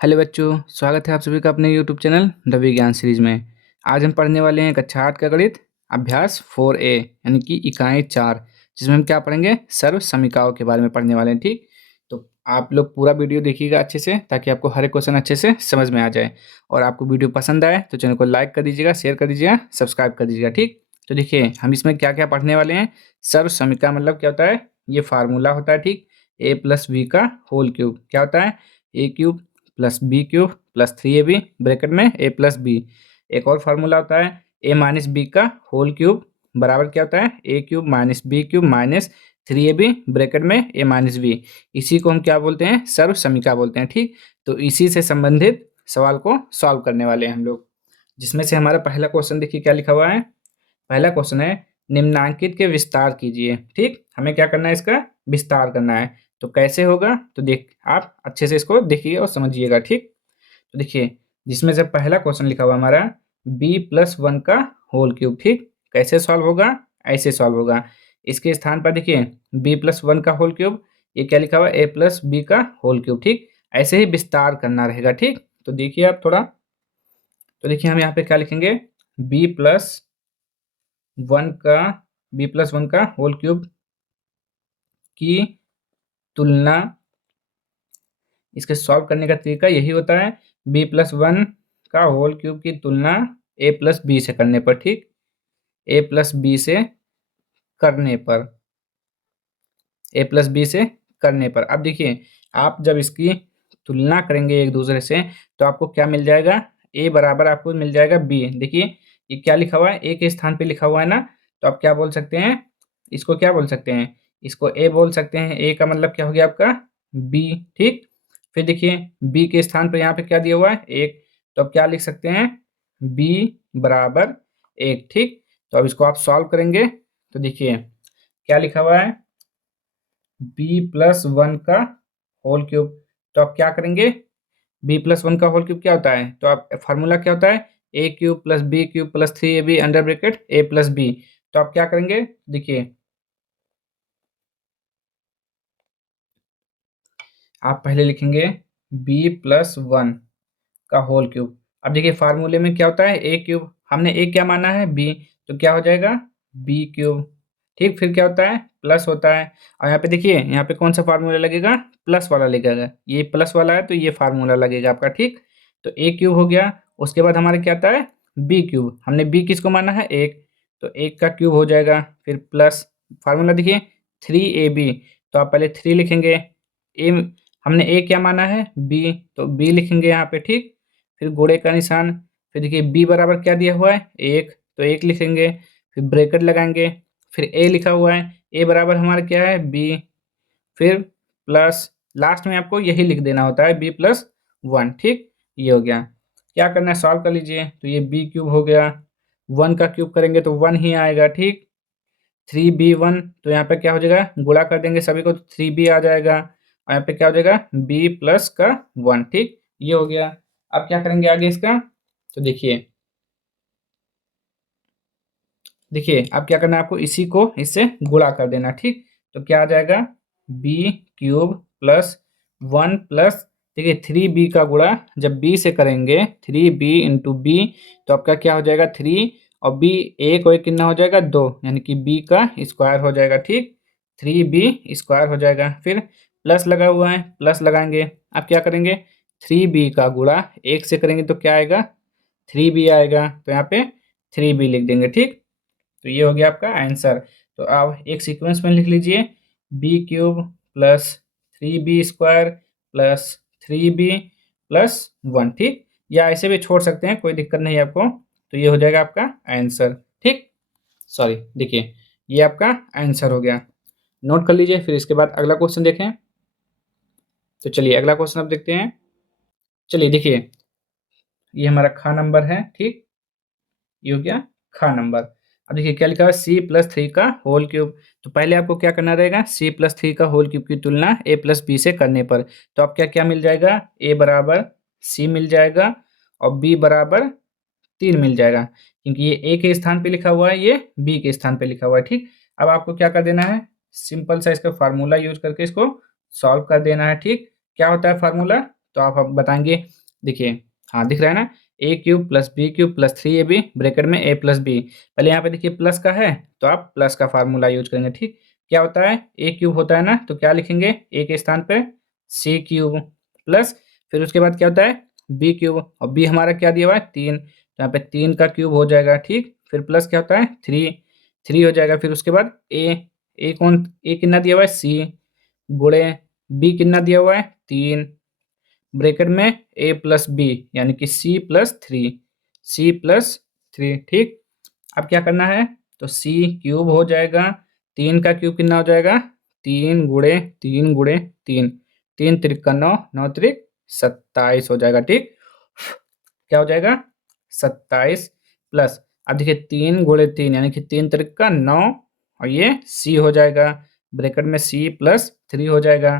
Hello बच्चों, स्वागत है आप सभी का अपने यूट्यूब चैनल द विज्ञान सीरीज में। आज हम पढ़ने वाले हैं कक्षा 8 का गणित अभ्यास 4A यानी कि इकाई 4, जिसमें हम क्या पढ़ेंगे, सर्व समीकरणों के बारे में पढ़ने वाले हैं। ठीक, तो आप लोग पूरा वीडियो देखिएगा अच्छे से, ताकि आपको हर एक क्वेश्चन अच्छे से समझ में आ जाए। और आपको वीडियो पसंद आए तो चैनल को लाइक कर दीजिएगा, शेयर कर दीजिएगा, सब्सक्राइब कर दीजिएगा। ठीक, तो देखिए हम इसमें क्या क्या पढ़ने वाले हैं। सर्व समीकरण मतलब क्या होता है, ये फार्मूला होता है। ठीक, a प्लस बी का होल क्यूब क्या होता है, A cube plus B cube plus 3ab bracket में ए प्लस बी। एक और फार्मूला होता है ए माइनस बी का होल क्यूब बराबर क्या होता है, A cube minus B cube minus 3ab bracket में ए माइनस बी। इसी को हम क्या बोलते हैं, सर्व समीकरण बोलते हैं। ठीक, तो इसी से संबंधित सवाल को सॉल्व करने वाले हैं हम लोग, जिसमें से हमारा पहला क्वेश्चन देखिए क्या लिखा हुआ है। पहला क्वेश्चन है निम्नांकित के विस्तार कीजिए। ठीक, हमें क्या करना है, इसका विस्तार करना है। तो कैसे होगा, तो देख आप अच्छे से इसको देखिए और समझिएगा। ठीक, तो देखिए जिसमें से पहला क्वेश्चन लिखा हुआ हमारा b+1 का होल क्यूब। ठीक, कैसे सॉल्व होगा, ऐसे सॉल्व होगा। इसके स्थान पर देखिए b+1 का होल क्यूब, ये क्या लिखा हुआ है, a प्लस बी का होल क्यूब। ठीक, ऐसे ही विस्तार करना रहेगा। ठीक, तो देखिए आप थोड़ा, तो देखिए हम यहाँ पे क्या लिखेंगे, b प्लस वन का होल क्यूब की तुलना, इसके सॉल्व करने का तरीका यही होता है, b+1 का होल क्यूब की तुलना a प्लस बी से करने पर। ठीक, a प्लस बी से करने पर, a प्लस बी से करने पर। अब देखिए आप जब इसकी तुलना करेंगे एक दूसरे से, तो आपको क्या मिल जाएगा, a बराबर आपको मिल जाएगा b। देखिए ये क्या लिखा हुआ है, a के स्थान पे लिखा हुआ है ना, तो आप क्या बोल सकते हैं, इसको क्या बोल सकते हैं, इसको a बोल सकते हैं। a का मतलब क्या हो गया आपका b। ठीक, फिर देखिए b के स्थान पर यहाँ पे क्या दिया हुआ है, 1, तो अब क्या लिख सकते हैं, b बराबर 1। ठीक, तो अब इसको आप सॉल्व करेंगे तो देखिए क्या लिखा हुआ है, b+1 का होल क्यूब। तो आप क्या करेंगे, b+1 का होल क्यूब क्या होता है, तो आप फार्मूला क्या होता है, A cube plus B cube plus 3ab under bracket a plus B. तो आप क्या करेंगे, देखिए आप पहले लिखेंगे b+1 का होल क्यूब। अब देखिए फार्मूले में क्या होता है, ए क्यूब, हमने ए क्या माना है, बी, तो क्या हो जाएगा बी क्यूब। ठीक, फिर क्या होता है, प्लस होता है। और यहाँ पे देखिए यहाँ पे कौन सा फार्मूला लगेगा, प्लस वाला लगेगा। ये प्लस वाला है तो ये फार्मूला लगेगा आपका। ठीक, तो ए क्यूब हो गया। उसके बाद हमारे क्या आता है, बी क्यूब, हमने बी किसको माना है, एक, तो एक का क्यूब हो जाएगा। फिर प्लस फार्मूला देखिए 3ab, तो आप पहले 3 लिखेंगे, ए हमने ए क्या माना है, बी, तो बी लिखेंगे यहाँ पे। ठीक, फिर घोड़े का निशान, फिर देखिए बी बराबर क्या दिया हुआ है, 1, तो 1 लिखेंगे, फिर ब्रैकेट लगाएंगे, फिर ए लिखा हुआ है, ए बराबर हमारा क्या है, बी, फिर प्लस लास्ट में आपको यही लिख देना होता है b+1। ठीक, ये हो गया। क्या करना है, सॉल्व कर लीजिए। तो ये बी क्यूब हो गया, 1 का क्यूब करेंगे तो 1 ही आएगा। ठीक, 3b1, तो यहाँ पे क्या हो जाएगा, गुणा कर देंगे सभी को तो 3b आ जाएगा, और यहाँ पे क्या हो जाएगा b+1। ठीक, ये हो गया। अब क्या करेंगे आगे इसका, तो देखिए देखिए अब क्या करना है आपको, इसी को इससे गुणा कर देना। ठीक, तो क्या आ जाएगा, बी क्यूब प्लस 1 प्लस, देखिए 3b का गुणा जब b से करेंगे, 3b इंटू बी, तो आपका क्या हो जाएगा 3, और b एक और एक कितना हो जाएगा 2, यानी कि b का स्क्वायर हो जाएगा। ठीक, 3b स्क्वायर हो जाएगा। फिर प्लस लगा हुआ है, प्लस लगाएंगे। अब क्या करेंगे, 3b का गुणा 1 से करेंगे तो क्या आएगा, 3b आएगा, तो यहाँ पे 3b लिख देंगे। ठीक, तो ये हो गया आपका आंसर। तो आप एक सीक्वेंस में लिख लीजिए, B cube plus 3b² plus 3b+1। ठीक, या ऐसे भी छोड़ सकते हैं, कोई दिक्कत नहीं है आपको। तो ये हो जाएगा आपका आंसर। ठीक, सॉरी देखिए ये आपका आंसर हो गया, नोट कर लीजिए। फिर इसके बाद अगला क्वेश्चन देखें। तो चलिए अगला क्वेश्चन अब देखते हैं। चलिए देखिए ये हमारा खा नंबर है। ठीक, ये हो गया खा नंबर। अब देखिए क्या लिखा है, c+3 का होल क्यूब। तो पहले आपको क्या करना रहेगा, c+3 का होल क्यूब की तुलना a प्लस बी से करने पर। तो आप क्या क्या मिल जाएगा, a बराबर c मिल जाएगा, और b बराबर 3 मिल जाएगा, क्योंकि ये a के स्थान पे लिखा हुआ है, ये b के स्थान पे लिखा हुआ है। ठीक, अब आपको क्या कर देना है, सिंपल सा इसका फार्मूला यूज करके इसको सॉल्व कर देना है। ठीक, क्या होता है फार्मूला, तो आप अब बताएंगे, देखिए हाँ दिख रहा है ना, A cube plus B cube plus 3ab bracket में ए प्लस बी। पहले यहाँ पे देखिए प्लस का है तो आप प्लस का फार्मूला यूज करेंगे। ठीक, क्या होता है, ए क्यूब होता है ना, तो क्या लिखेंगे, ए के स्थान पे सी क्यूब प्लस, फिर उसके बाद क्या होता है बी क्यूब, और बी हमारा क्या दिया हुआ है 3, तो यहाँ पे 3 का क्यूब हो जाएगा। ठीक, फिर प्लस क्या होता है 3, 3 हो जाएगा। फिर उसके बाद ए कौन, ए कितना दिया हुआ है सी, गुणे बी कितना दिया हुआ है 3, ब्रैकेट में ए प्लस बी यानी कि सी प्लस 3, सी प्लस 3। ठीक, अब क्या करना है, तो सी क्यूब हो जाएगा, 3 का क्यूब कितना हो जाएगा 3 गुणे 3 गुणे 3, 3 त्रिक का 9, 9 त्रिक 27 हो जाएगा। ठीक, क्या हो जाएगा 27 प्लस, अब देखिए 3 गुणे 3 यानी कि 3 त्रिक का 9, और ये सी हो जाएगा, ब्रैकेट में सी प्लस 3 हो जाएगा।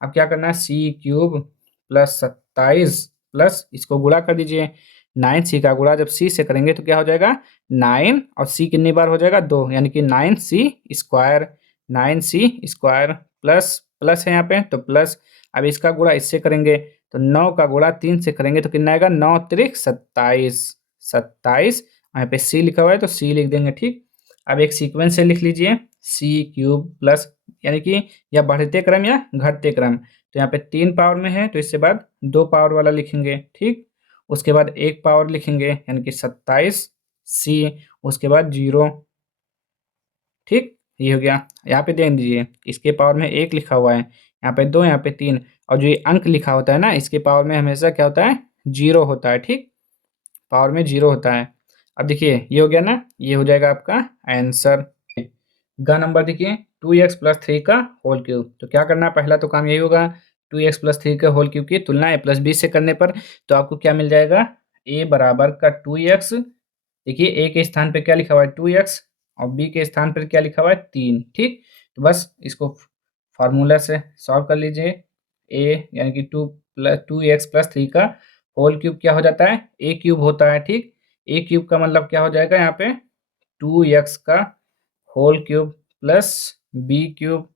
अब क्या करना है, सी क्यूब प्लस 27 प्लस इसको गुणा कर दीजिए, 9 सी का गुणा जब सी से करेंगे तो क्या हो जाएगा 9, और सी कितनी बार हो जाएगा 2, यानी कि 9c square, 9c square plus plus है यहाँ पे तो प्लस, अब इसका गुणा इससे करेंगे तो 9 का गुणा 3 से करेंगे तो कितना आएगा 9 त्रिक 27, 27 यहाँ पे सी लिखा हुआ है तो सी लिख देंगे। ठीक, अब एक सीक्वेंस से लिख लीजिए, सी क्यूब प्लस यानी कि या बढ़ते क्रम या घटते क्रम, तो यहाँ पे 3 पावर में है तो इसके बाद 2 पावर वाला लिखेंगे। ठीक, उसके बाद 1 पावर लिखेंगे यानी कि 27 सी, उसके बाद 0। ठीक, ये हो गया। यहाँ पे देख दीजिए इसके पावर में 1 लिखा हुआ है, यहाँ पे 2, यहाँ पे 3, और जो ये अंक लिखा होता है ना इसके पावर में हमेशा क्या होता है 0 होता है। ठीक, पावर में 0 होता है। अब देखिए ये हो गया ना, ये हो जाएगा आपका आंसर। ग नंबर देखिए 2x प्लस 3 का होल क्यूब, तो क्या करना है, पहला तो काम यही होगा 2x प्लस 3 का होल क्यूब की तुलना a प्लस बी से करने पर, तो आपको क्या मिल जाएगा a बराबर का 2x, देखिए a के स्थान पे क्या लिखा हुआ है 2x और b के स्थान पर क्या लिखा हुआ है 3। ठीक, तो बस इसको फार्मूला से सॉल्व कर लीजिए, a यानी कि 2x प्लस 3 का होल क्यूब क्या हो जाता है a क्यूब होता है। ठीक, a क्यूब का मतलब क्या हो जाएगा यहाँ पे 2x का whole cube plus B cube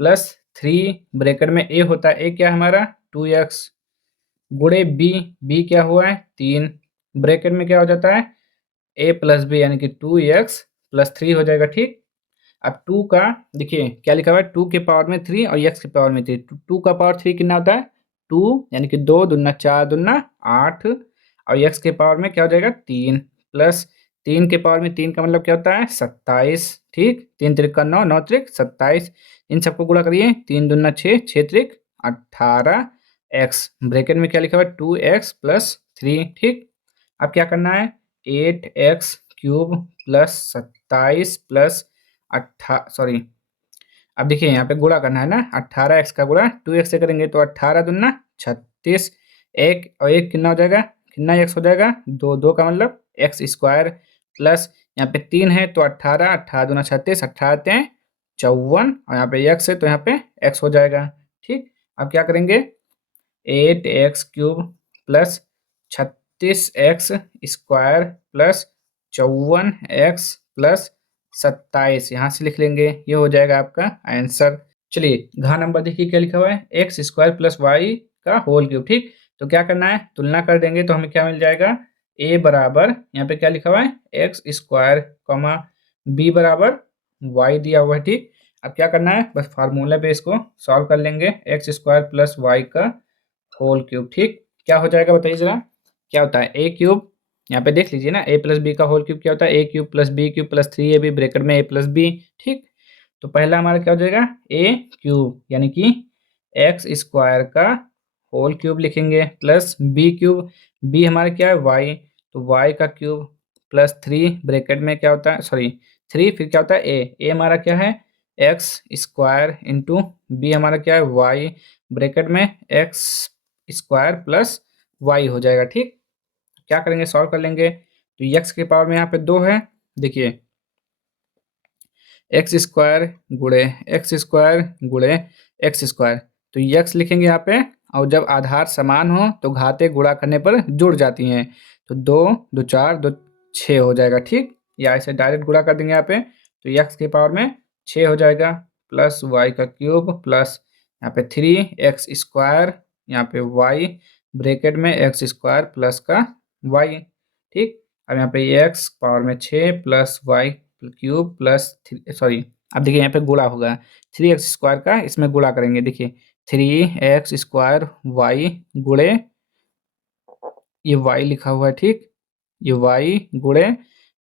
plus 3, bracket में a होता है, a क्या है हमारा 2x गुणे बी क्या हुआ है 3, ब्रैकेट में क्या हो जाता है a प्लस बी यानी कि 2x प्लस 3 हो जाएगा। ठीक, अब 2 का देखिए क्या लिखा हुआ है 2 के पावर में 3 और x के पावर में 3, 2 का पावर 3 कितना होता है 2 यानी कि 2 दूना 4 दूना 8, और x के पावर में क्या हो जाएगा 3 प्लस 3 के पावर में 3 का मतलब क्या होता है 27। ठीक, 3 त्रिक का 9, 9 त्रिक 27, इन सबको गुणा करिए, 3 दूना 6, 6 त्रिक 18 x, ब्रैकेट में क्या लिखा हुआ है 2x प्लस 3। ठीक, अब क्या करना है 8x क्यूब प्लस 27 प्लस अब देखिए यहाँ पे गुणा करना है ना, 18x का गुणा 2x से करेंगे तो 18 दूना 36, एक और एक कितना हो जाएगा, कितना x हो जाएगा 2, 2 का मतलब x स्क्वायर प्लस यहाँ पे 3 है तो 18, 18 दूना 36, 18 तें 54, और यहाँ पे x है तो यहाँ पे x हो जाएगा। ठीक, अब क्या करेंगे 8x cube plus 36x square plus 54x plus 27 यहाँ से लिख लेंगे, ये हो जाएगा आपका आंसर। चलिए घ नंबर देखिए क्या लिखा हुआ है एक्स स्क्वायर प्लस वाई का होल क्यूब। ठीक, तो क्या करना है तुलना कर देंगे तो हमें क्या मिल जाएगा a बराबर यहाँ पे क्या लिखा हुआ है एक्स स्क्वायर कॉमा बी बराबर वाई दिया हुआ है। ठीक, अब क्या करना है बस फार्मूला पे इसको सॉल्व कर लेंगे, एक्स स्क्वायर प्लस वाई का होल क्यूब। ठीक, क्या हो जाएगा बताइए जरा, क्या होता है ए क्यूब, यहाँ पे देख लीजिए ना ए प्लस बी का होल क्यूब क्या होता है A cube plus B cube plus 3ab bracket में ए प्लस बी। ठीक, तो पहला हमारा क्या हो जाएगा ए क्यूब यानी कि एक्स स्क्वायर का होल क्यूब लिखेंगे प्लस बी क्यूब, बी हमारा क्या है वाई, तो वाई का क्यूब प्लस 3 ब्रैकेट में क्या होता है सॉरी 3, फिर क्या होता है ए हमारा क्या है एक्स स्क्वायर इंटू बी हमारा क्या है वाई, ब्रैकेट में एक्स स्क्वायर प्लस वाई हो जाएगा। ठीक, क्या करेंगे सॉल्व कर लेंगे, तो एक्स के पावर में यहाँ पे 2 है, देखिए एक्स स्क्वायर गुणे एक्स स्क्वायर गुणे एक्स स्क्वायर, तो एक्स लिखेंगे यहाँ पे, और जब आधार समान हो तो घाते गुणा करने पर जुड़ जाती हैं, तो 2 2 4 2 6 हो जाएगा। ठीक, या ऐसे डायरेक्ट गुणा कर देंगे यहाँ पे, तो एक्स के पावर में 6 हो जाएगा प्लस वाई का क्यूब प्लस यहाँ पे 3x स्क्वायर यहाँ पे y ब्रैकेट में एक्स स्क्वायर प्लस का y, ठीक। अब यहाँ पे एक्स पावर में 6 प्लस वाई क्यूब प्लस सॉरी, अब देखिए यहाँ पे गुणा होगा 3x² का, इसमें गुणा करेंगे। देखिए 3x² y गुणे, ये y लिखा हुआ है, ठीक। ये y गुणे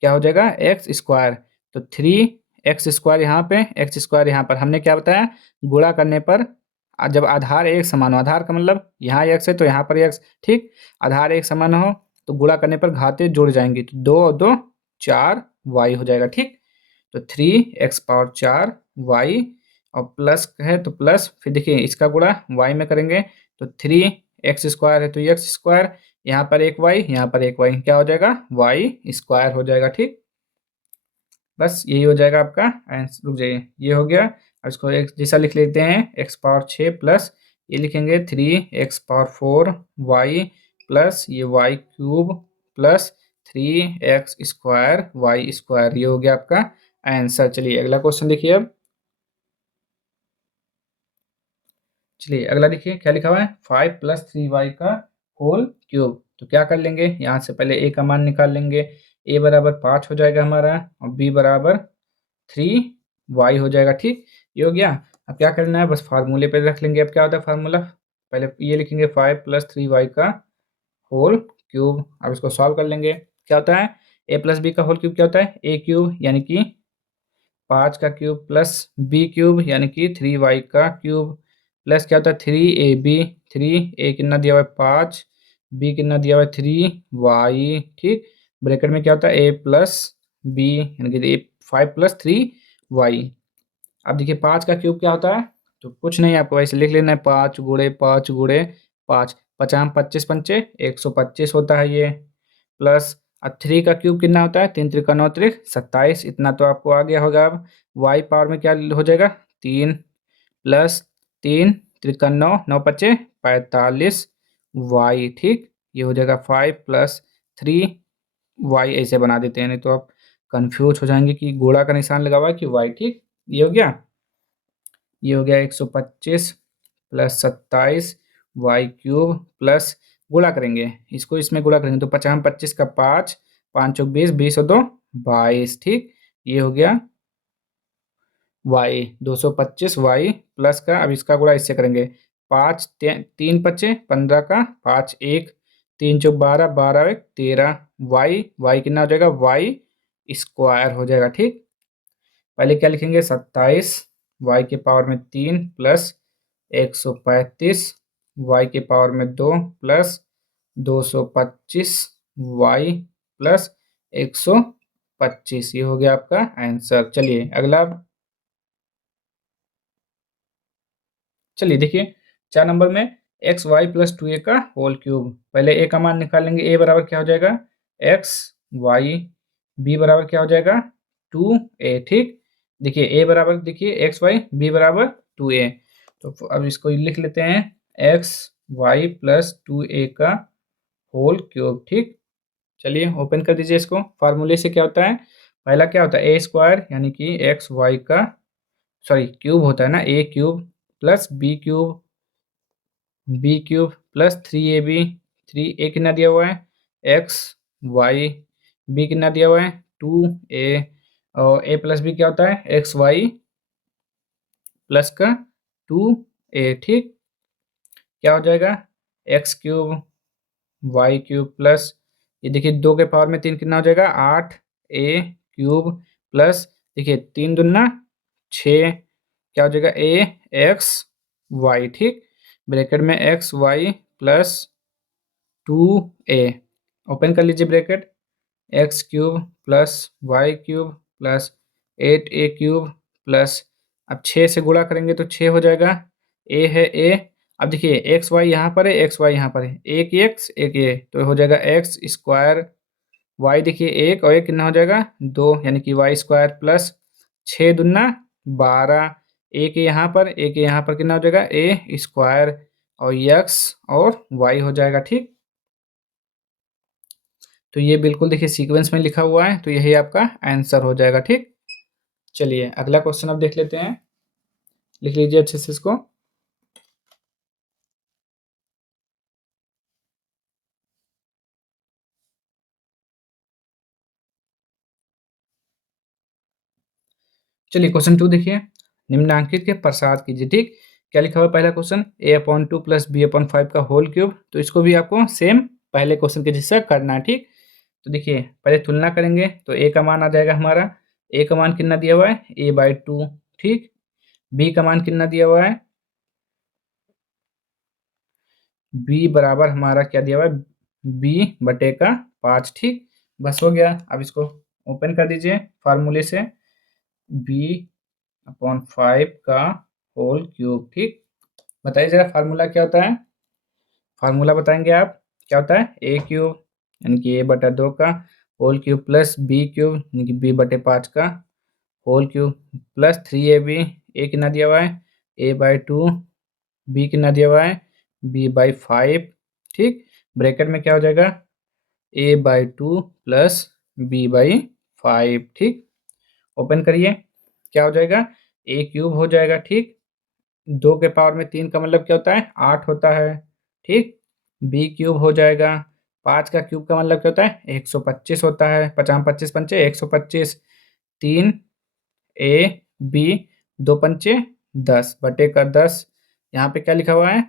क्या हो जाएगा x², तो 3x² यहाँ पे, x² यहाँ पर। हमने क्या बताया, गुणा करने पर जब आधार एक समान हो, आधार का मतलब यहाँ x है तो यहाँ पर x, ठीक। आधार एक समान हो तो गुणा करने पर घाते जुड़ जाएंगी, तो 2 और 2 4 y हो जाएगा, ठीक। तो 3x⁴ y और प्लस है तो प्लस, फिर देखिए इसका गुणा y में करेंगे तो 3x² है तो x², यहाँ पर एक y, यहाँ पर एक y, क्या हो जाएगा y² हो जाएगा, ठीक। बस यही हो जाएगा आपका आंसर। रुक जाइए, ये हो गया। अब इसको एक जैसा लिख लेते हैं, x⁴ प्लस ये लिखेंगे 3x⁴y प्लस ये y³ प्लस 3x² y², ये हो गया आपका आंसर। चलिए अगला क्वेश्चन देखिए। अब चलिए अगला देखिए क्या लिखा हुआ है, 5 + 3y का होल क्यूब। तो क्या कर लेंगे, यहाँ से पहले a का मान निकाल लेंगे। a बराबर 5 हो जाएगा हमारा और b बराबर 3y हो जाएगा, ठीक। ये हो गया। अब क्या करना है, बस फार्मूले पे रख लेंगे। अब क्या होता है फार्मूला, पहले ये लिखेंगे 5 + 3y का होल क्यूब। अब इसको सॉल्व कर लेंगे। क्या होता है, a + b का होल क्यूब क्या होता है, a³ यानी कि 5 का क्यूब प्लस b³ यानी कि 3y का क्यूब प्लस क्या होता है 3ab, 3a कितना दिया हुआ है 5, b कितना दिया हुआ है 3y, ठीक। ब्रैकेट में क्या होता है a + b यानी कि 5 + 3y। अब देखिए 5 का क्यूब क्या होता है, तो कुछ नहीं, आपको वैसे लिख लेना है 5 गुणे 5 गुणे 5, 50 25 पंचे 125 होता है ये, प्लस अब 3 का क्यूब कितना होता है, 3 त्रिका 9 त्रिक 27, इतना तो आपको आ गया होगा। अब y पावर में क्या हो जाएगा 3 प्लस 3 त्रिका 9 9 पच्चे 45 y, ठीक। ये हो जाएगा 5 + 3y, ऐसे बना देते हैं, नहीं तो आप कंफ्यूज हो जाएंगे कि गोला का निशान लगा हुआ है कि y, ठीक। ये हो गया। ये हो गया 125 प्लस 27 y³ प्लस गुणा करेंगे, इसको इसमें गुणा करेंगे तो 50 25 का 5, 5 चौक 20, 20 और 2 22, ठीक। ये हो गया y 225y प्लस का, अब इसका गुणा इससे करेंगे 5 3 पच्चे 15 का 5 1, 3 चौक 12, 12 1 13 y कितना हो जाएगा y² हो जाएगा, ठीक। पहले क्या लिखेंगे 27 y के पावर में 3 प्लस 135 y के पावर में 2 प्लस 225 y प्लस 125, ये हो गया आपका आंसर। चलिए अगला, चलिए देखिए 4 नंबर में xy + 2a का होल क्यूब। पहले a का मान निकालेंगे, a बराबर क्या हो जाएगा xy, b बराबर क्या हो जाएगा 2a, ठीक। देखिए a बराबर, देखिए xy, b बराबर 2a, तो अब इसको लिख लेते हैं xy + 2a का होल क्यूब, ठीक। चलिए ओपन कर दीजिए इसको। फार्मूले से क्या होता है, पहला क्या होता है a² यानी कि xy का सॉरी क्यूब होता है ना, a³ plus b³ plus 3ab, 3a कितना दिया हुआ है xy, b कितना दिया हुआ है 2a, और a + b क्या होता है xy प्लस का 2a, ठीक। क्या हो जाएगा x³ y³ प्लस ये देखिए 2 के पावर में 3 कितना हो जाएगा 8a³ प्लस देखिए 3 दूना 6, क्या हो जाएगा ax y, ठीक। ब्रैकेट में xy प्लस 2a, ओपन कर लीजिए bracket, x³ plus y³ plus 8a³ plus, अब 6 से गुणा करेंगे तो 6 हो जाएगा, a है a। अब देखिए एक्स वाई यहाँ पर है, एक्स वाई यहाँ पर है, एक एक्स एक ए, तो हो जाएगा x² y, देखिए एक और एक कितना हो जाएगा 2, यानी कि y² प्लस 6 दूना 12, एक यहाँ पर एक यहाँ पर कितना हो जाएगा a² और x और y हो जाएगा, ठीक। तो ये बिल्कुल देखिए सीक्वेंस में लिखा हुआ है, तो यही आपका आंसर हो जाएगा, ठीक। चलिए अगला क्वेश्चन अब देख लेते हैं, लिख लीजिए अच्छे से इसको। चलिए क्वेश्चन 2 देखिए, निम्नांकित के प्रसाद कीजिए। ठीक, क्या लिखा हुआ है पहला क्वेश्चन, a/2 प्लस b/5 का होल क्यूब। तो इसको भी आपको सेम पहले क्वेश्चन के जैसा करना है। ठीक, तो देखिए पहले तुलना करेंगे तो a का मान आ जाएगा हमारा, a का मान कितना दिया हुआ है a/2। ठीक, b का मान कितना दिया हुआ है, b बराबर हमारा क्या दिया हुआ है b/5। ठीक, बस हो गया। अब इसको ओपन कर दीजिए फार्मूले से, b/5 का होल क्यूब। ठीक, बताइए जरा फार्मूला क्या होता है, फार्मूला बताएंगे आप, क्या होता है ए क्यूब यानी कि a/2 का whole cube plus b cube यानी कि b/5 का होल क्यूब प्लस 3ab। ए कितना दिया हुआ है a/2, b कितना दिया हुआ है b/5। ठीक, ब्रैकेट में क्या हो जाएगा a/2 प्लस b/5। ठीक, ओपन करिए, क्या हो जाएगा ए क्यूब हो जाएगा। ठीक, 2 के पावर में 3 का मतलब क्या होता है 8 होता है। ठीक, बी क्यूब हो जाएगा, 5 का क्यूब का मतलब क्या होता है 125 होता है, 50 25 पंचे 125, 3 ए बी 2 पंचे 10 बटे का 10। यहाँ पे क्या लिखा हुआ है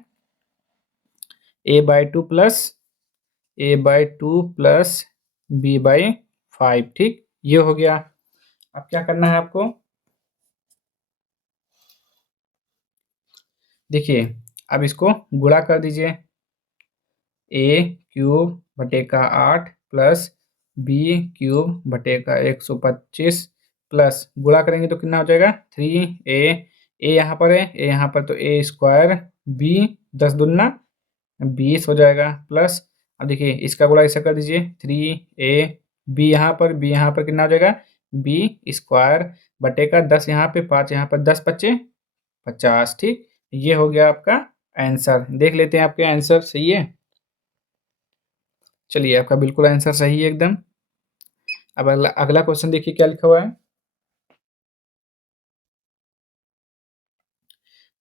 a/2 प्लस b/5। ठीक, ये हो गया। अब क्या करना है आपको, देखिए अब इसको गुणा कर दीजिए, ए क्यूब बटे का 8 प्लस बी क्यूब बटे का 125 प्लस गुणा करेंगे तो कितना हो जाएगा 3a। ए यहाँ पर है, ए यहाँ पर, तो ए स्क्वायर बी 10 दूना 20 हो जाएगा प्लस, अब देखिए इसका गुणा ऐसा कर दीजिए 3a, बी यहाँ पर, बी यहाँ पर कितना हो जाएगा बी स्क्वायर बटे का 10 यहाँ पे 5 यहाँ पर 10 बच्चे 50। ठीक, ये हो गया आपका आंसर। देख लेते हैं आपके आंसर सही है। चलिए आपका बिल्कुल आंसर सही है एकदम। अब अगला अगला क्वेश्चन देखिए क्या लिखा हुआ है।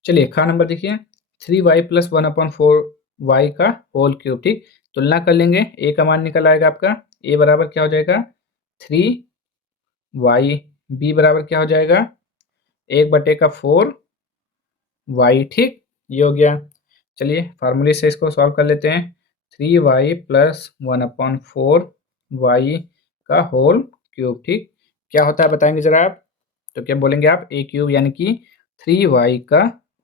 चलिए खा नंबर देखिए, 3y प्लस 1/4y का होल क्यूब। ठीक, तुलना कर लेंगे, ए का मान निकल आएगा आपका, ए बराबर क्या हो जाएगा 3y, बी बराबर क्या हो जाएगा 1/4y। ठीक, ये हो गया। चलिए फार्मूले से इसको सॉल्व कर लेते हैं, 3y प्लस 1/4y का होल क्यूब। ठीक, क्या होता है बताएंगे जरा आप, तो क्या बोलेंगे आप ए क्यूब यानी कि 3y का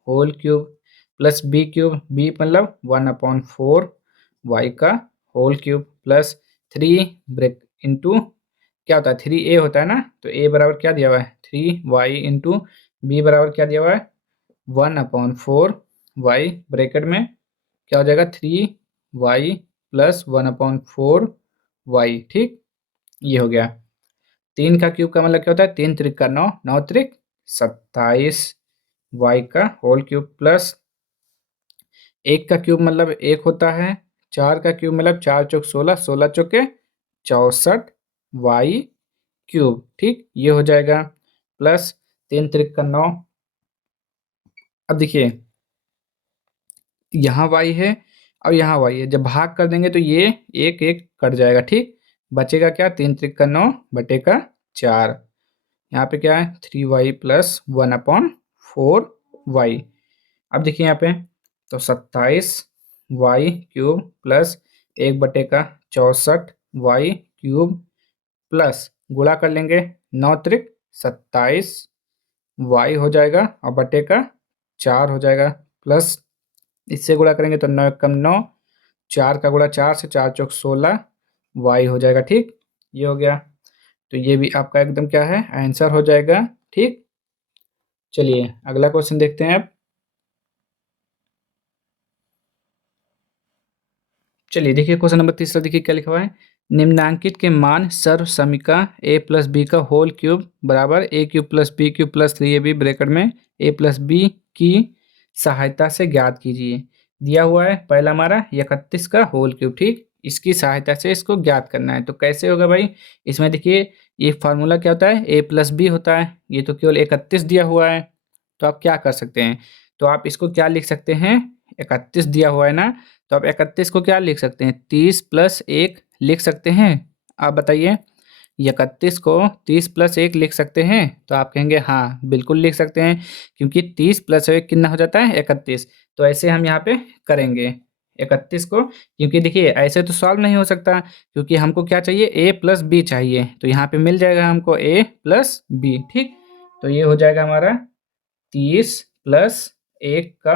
whole cube plus B cube, B मतलब 1/4y का whole cube plus 3 break into क्या होता है 3a होता है ना, तो a बराबर क्या दिया हुआ है 3y इंटू बी बराबर क्या दिया हुआ है 1/4y, ब्रैकेट में क्या हो जाएगा 3y प्लस 1/4y। ठीक, ये हो गया। 3 का क्यूब का मतलब क्या होता है 3 त्रिक का 9, 9 त्रिक 27 y का होल क्यूब प्लस 1 का क्यूब मतलब 1 होता है, 4 का क्यूब मतलब 4 चौक 16, 16 चौके 64 y क्यूब। ठीक, ये हो जाएगा प्लस 3 त्रिक का 9। अब देखिए यहाँ y है और यहाँ y है, जब भाग कर देंगे तो ये एक एक कट जाएगा। ठीक, बचेगा क्या 3 त्रिक का 9 बटे का 4, यहाँ पे क्या है 3y प्लस 1/4y। अब देखिए यहाँ पे तो 27y cube plus 1/64y cube plus गुणा कर लेंगे 9 त्रिक 27 y हो जाएगा और बटे का 4 हो जाएगा प्लस इससे गुणा करेंगे तो 9 एकम 9, 4 का गुणा 4 से 4 चौक 16 y हो जाएगा। ठीक, ये हो गया। तो ये भी आपका एकदम क्या है आंसर हो जाएगा। ठीक, चलिए अगला क्वेश्चन देखते हैं अब। चलिए देखिए क्वेश्चन नंबर तीसरा देखिए क्या लिखा हुआ है, निम्नांकित के मान सर्व समीका a प्लस बी का होल क्यूब बराबर a cube plus B cube plus 3ab bracket में a प्लस बी की सहायता से ज्ञात कीजिए। दिया हुआ है पहला हमारा 31 का होल क्यूब। ठीक, इसकी सहायता से इसको ज्ञात करना है, तो कैसे होगा भाई, इसमें देखिए ये फार्मूला क्या होता है a प्लस बी होता है, ये तो केवल 31 दिया हुआ है, तो आप क्या कर सकते हैं, तो आप इसको क्या लिख सकते हैं 31 दिया हुआ है ना, तो आप 31 को क्या लिख सकते हैं 30 प्लस 1 लिख सकते हैं। आप बताइए 31 को 30 प्लस 1 लिख सकते हैं? तो आप कहेंगे हाँ, बिल्कुल लिख सकते हैं, क्योंकि 30 प्लस 1 कितना हो जाता है? 31। तो ऐसे हम यहाँ पे करेंगे 31 को, क्योंकि देखिए ऐसे तो सॉल्व नहीं हो सकता, क्योंकि हमको क्या चाहिए? a प्लस बी चाहिए। तो यहाँ पे मिल जाएगा हमको a प्लस बी, ठीक। तो ये हो जाएगा हमारा 30 प्लस 1 का